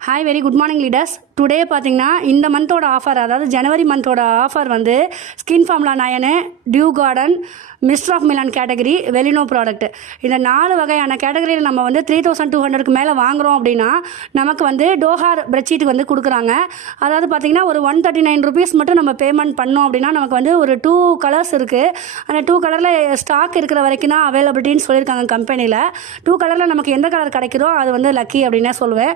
Hi very good morning leaders. Today பார்த்தீங்கன்னா இந்த மந்தோட ஆஃபர், அதாவது ஜனவரி மந்தோட ஆஃபர் வந்து skin formula 9, dew garden, mister of Milan category, வெலினோ ப்ராடக்ட். இந்த 4 வகையான கேட்டகரியில் நம்ம வந்து 3200க்கு மேலே வாங்குகிறோம் அப்படின்னா நமக்கு வந்து டோஹார் பெட்ஷீட்டுக்கு வந்து கொடுக்குறாங்க. அதாவது பார்த்திங்கன்னா ஒரு 139 ருபீஸ் மட்டும் நம்ம பேமெண்ட் பண்ணோம் அப்படின்னா நமக்கு வந்து ஒரு 2 கலர்ஸ் இருக்குது. அந்த 2 கலரில் ஸ்டாக் இருக்கிற வரைக்கும் தான் அவைலபிலிட்டின்னு சொல்லியிருக்காங்க கம்பெனியில். 2 கலரில் நமக்கு எந்த கலர் கிடைக்குதோ அது வந்து லக்கி அப்படின்னே சொல்லுவேன்,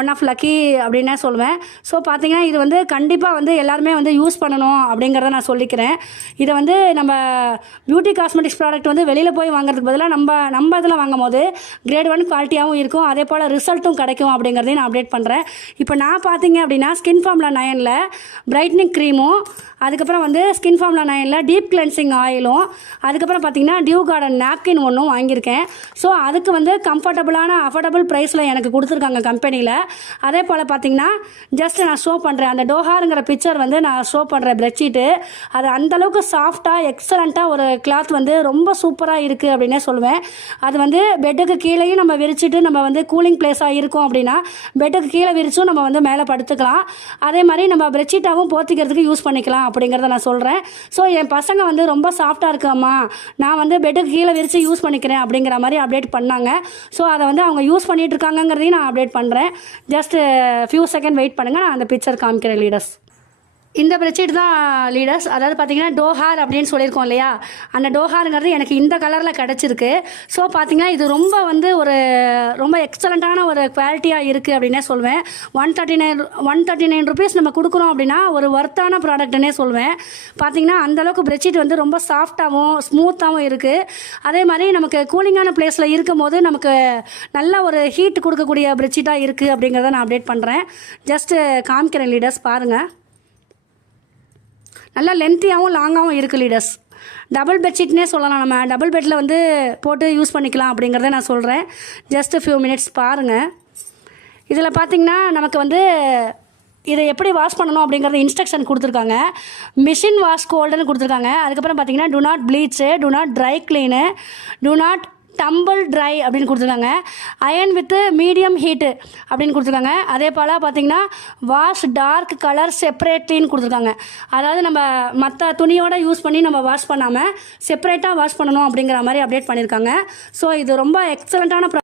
ஒன் ஆஃப் லக்கி அப்படின்னே சொல்லுவேன். ஸோ பார்த்தீங்கன்னா இது வந்து கண்டிப்பாக வந்து எல்லாருமே வந்து யூஸ் பண்ணணும் அப்படிங்கிறத நான் சொல்லிக்கிறேன். இதை வந்து நம்ம பியூட்டி காஸ்மெட்டிக்ஸ் ப்ராடக்ட் வந்து வெளியில் போய் வாங்குறதுக்கு பதிலாக நம்ம இதில் வாங்கும் போது கிரேட் 1 குவாலிட்டியாகவும் இருக்கும், அதே போல் ரிசல்ட்டும் கிடைக்கும் அப்படிங்கிறதையும் நான் அப்டேட் பண்ணுறேன். இப்போ நான் பார்த்தீங்க அப்படின்னா ஸ்கின் ஃபார்முலா 9ல் பிரைட்னிங் க்ரீமும், அதுக்கப்புறம் வந்து ஸ்கின் ஃபார்முலா 9ல் டீப் கிளென்சிங் ஆயிலும், அதுக்கப்புறம் பார்த்தீங்கன்னா டியூ கார்டன் நாப்கின் ஒன்றும் வாங்கியிருக்கேன். ஸோ அதுக்கு வந்து கம்ஃபர்டபுளான அஃபோர்டபுள் ப்ரைஸில் எனக்கு கொடுத்துருக்காங்க கம்பெனியில். அதே போல் பார்த்தீங்கன்னா ஜஸ்ட் நான் ஷோ பண்ணுறேன், அந்த டோஹாருங்கிற பிக்சர் வந்து நான் ஷோ பண்ணுறேன் பெட்ஷீட்டு. அது அந்தளவுக்கு சாஃப்டாக எக்ஸலண்ட்டாக ஒரு கிளாத் வந்து ரொம்ப சூப்பராக இருக்குது அப்படின்னே சொல்லுவேன். அது வந்து பெட்டுக்கு கீழேயும் நம்ம விரிச்சிட்டு நம்ம வந்து கூலிங் பிளேஸாக இருக்கும் அப்படின்னா பெட்டுக்கு கீழே விரிச்சும் நம்ம வந்து மேலே படுத்துக்கலாம். அதே மாதிரி நம்ம பெட்ஷீட்டாகவும் போத்திக்கிறதுக்கு யூஸ் பண்ணிக்கலாம் அப்படிங்கிறத நான் சொல்கிறேன். ஸோ என் பசங்க வந்து ரொம்ப சாஃப்டாக இருக்காம்மா, நான் வந்து பெட்டுக்கு கீழே விரித்து யூஸ் பண்ணிக்கிறேன் அப்படிங்கிற மாதிரி அப்டேட் பண்ணாங்க. ஸோ அதை வந்து அவங்க யூஸ் பண்ணிகிட்டு இருக்காங்கங்கிறதையும் நான் அப்டேட் பண்ணுறேன். ஜஸ்ட் ஃபியூ செகண்ட் வெயிட் பண்ணுங்கள், நான் அந்த பிக்சர் காமிக்கிறேன் லீடர்ஸ். இந்த பெட்ஷீட் தான் லீடர்ஸ். அதாவது பார்த்தீங்கன்னா டோஹார் அப்படின்னு சொல்லியிருக்கோம் இல்லையா, அந்த டோஹாருங்கிறது எனக்கு இந்த கலரில் கிடச்சிருக்கு. ஸோ பார்த்தீங்கன்னா இது ரொம்ப எக்ஸலண்ட்டான ஒரு குவாலிட்டியாக இருக்குது அப்படின்னே சொல்வேன். 139 ருபீஸ் நம்ம கொடுக்குறோம் அப்படின்னா ஒரு ஒர்த்தான ப்ராடக்ட்னே சொல்வேன். பார்த்தீங்கன்னா அந்தளவுக்கு பெட்ஷீட் வந்து ரொம்ப சாஃப்டாகவும் ஸ்மூத்தாகவும் இருக்குது. அதே மாதிரி நமக்கு கூலிங்கான பிளேஸில் இருக்கும் போது நமக்கு நல்ல ஒரு ஹீட் கொடுக்கக்கூடிய பெட்ஷீட்டாக இருக்குது அப்படிங்கிறத நான் அப்டேட் பண்ணுறேன். ஜஸ்ட்டு காமிக்கிறேன் லீடர்ஸ், பாருங்கள். நல்லா லென்த்தியாகவும் லாங்காகவும் இருக்குது லீடர்ஸ். டபுள் பெட்ஷீட்னே சொல்லலாம், நம்ம டபுள் பெட்டில் வந்து போட்டு யூஸ் பண்ணிக்கலாம் அப்படிங்கிறத நான் சொல்கிறேன். ஜஸ்ட் ஃபியூ மினிட்ஸ் பாருங்கள். இதில் பார்த்திங்கன்னா நமக்கு வந்து இதை எப்படி வாஷ் பண்ணணும் அப்படிங்கிறது இன்ஸ்ட்ரக்ஷன் கொடுத்துருக்காங்க. மிஷின் வாஷ் கோல்டுன்னு கொடுத்துருக்காங்க. அதுக்கப்புறம் பார்த்திங்கன்னா to not bleach, to not try clean, to not tumble try அப்படின்னு கொடுத்துருக்காங்க. அயன் வித்து மீடியம் ஹீட்டு அப்படின்னு கொடுத்துருக்காங்க. அதே போல் பார்த்திங்கன்னா வாஷ் டார்க் கலர் செப்பரேட்லின்னு கொடுத்துருக்காங்க. அதாவது நம்ம மற்ற துணியோட யூஸ் பண்ணி நம்ம வாஷ் பண்ணாமல் செப்பரேட்டாக வாஷ் பண்ணணும் அப்படிங்கிற மாதிரி அப்டேட் பண்ணியிருக்காங்க. ஸோ இது ரொம்ப எக்ஸலண்ட்டான